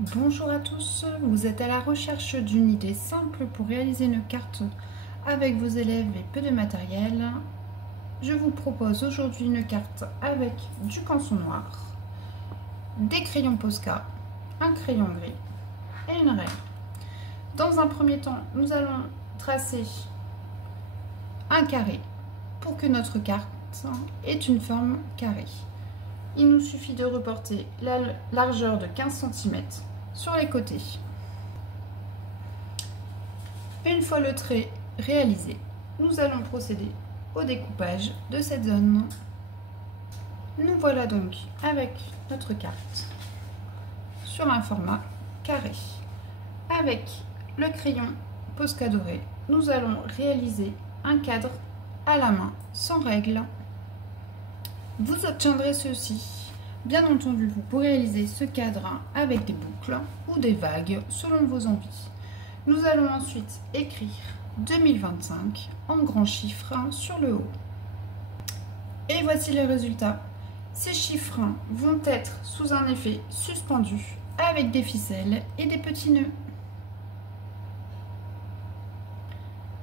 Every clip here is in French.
Bonjour à tous, vous êtes à la recherche d'une idée simple pour réaliser une carte avec vos élèves et peu de matériel. Je vous propose aujourd'hui une carte avec du canson noir, des crayons Posca, un crayon gris et une règle. Dans un premier temps, nous allons tracer un carré pour que notre carte ait une forme carrée. Il nous suffit de reporter la largeur de 15 cm sur les côtés. Une fois le trait réalisé, nous allons procéder au découpage de cette zone. Nous voilà donc avec notre carte sur un format carré. Avec le crayon Posca doré, nous allons réaliser un cadre à la main sans règle. Vous obtiendrez ceci. Bien entendu, vous pourrez réaliser ce cadre avec des boucles ou des vagues selon vos envies. Nous allons ensuite écrire 2025 en grands chiffres sur le haut. Et voici les résultats. Ces chiffres vont être sous un effet suspendu avec des ficelles et des petits nœuds.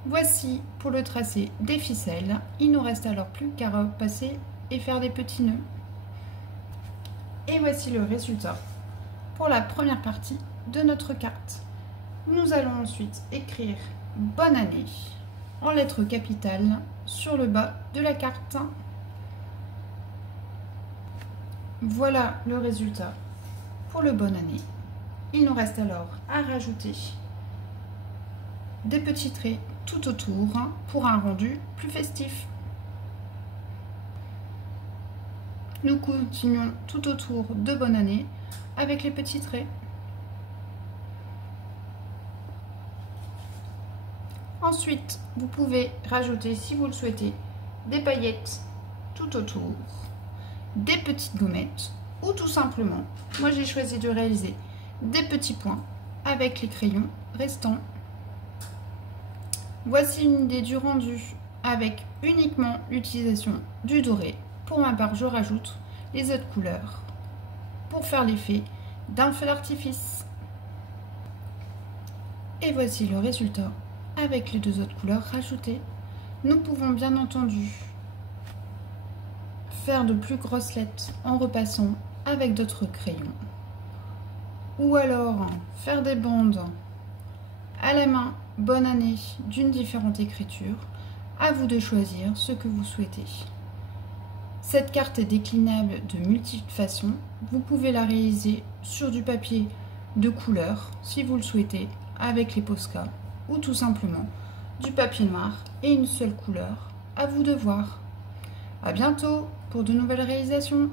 Voici pour le tracé des ficelles. Il ne nous reste alors plus qu'à repasser et faire des petits nœuds. Et voici le résultat pour la première partie de notre carte. Nous allons ensuite écrire bonne année en lettres capitales sur le bas de la carte. Voilà le résultat pour le bonne année. Il nous reste alors à rajouter des petits traits tout autour pour un rendu plus festif. Nous continuons tout autour de bonne année avec les petits traits. Ensuite, vous pouvez rajouter, si vous le souhaitez, des paillettes tout autour, des petites gommettes ou tout simplement, moi j'ai choisi de réaliser des petits points avec les crayons restants. Voici une idée du rendu avec uniquement l'utilisation du doré. Pour ma part, je rajoute les autres couleurs pour faire l'effet d'un feu d'artifice. Et voici le résultat avec les deux autres couleurs rajoutées. Nous pouvons bien entendu faire de plus grosses lettres en repassant avec d'autres crayons. Ou alors faire des bandes à la main bonne année d'une différente écriture. À vous de choisir ce que vous souhaitez. Cette carte est déclinable de multiples façons. Vous pouvez la réaliser sur du papier de couleur, si vous le souhaitez, avec les Posca, ou tout simplement du papier noir et une seule couleur. À vous de voir. À bientôt pour de nouvelles réalisations.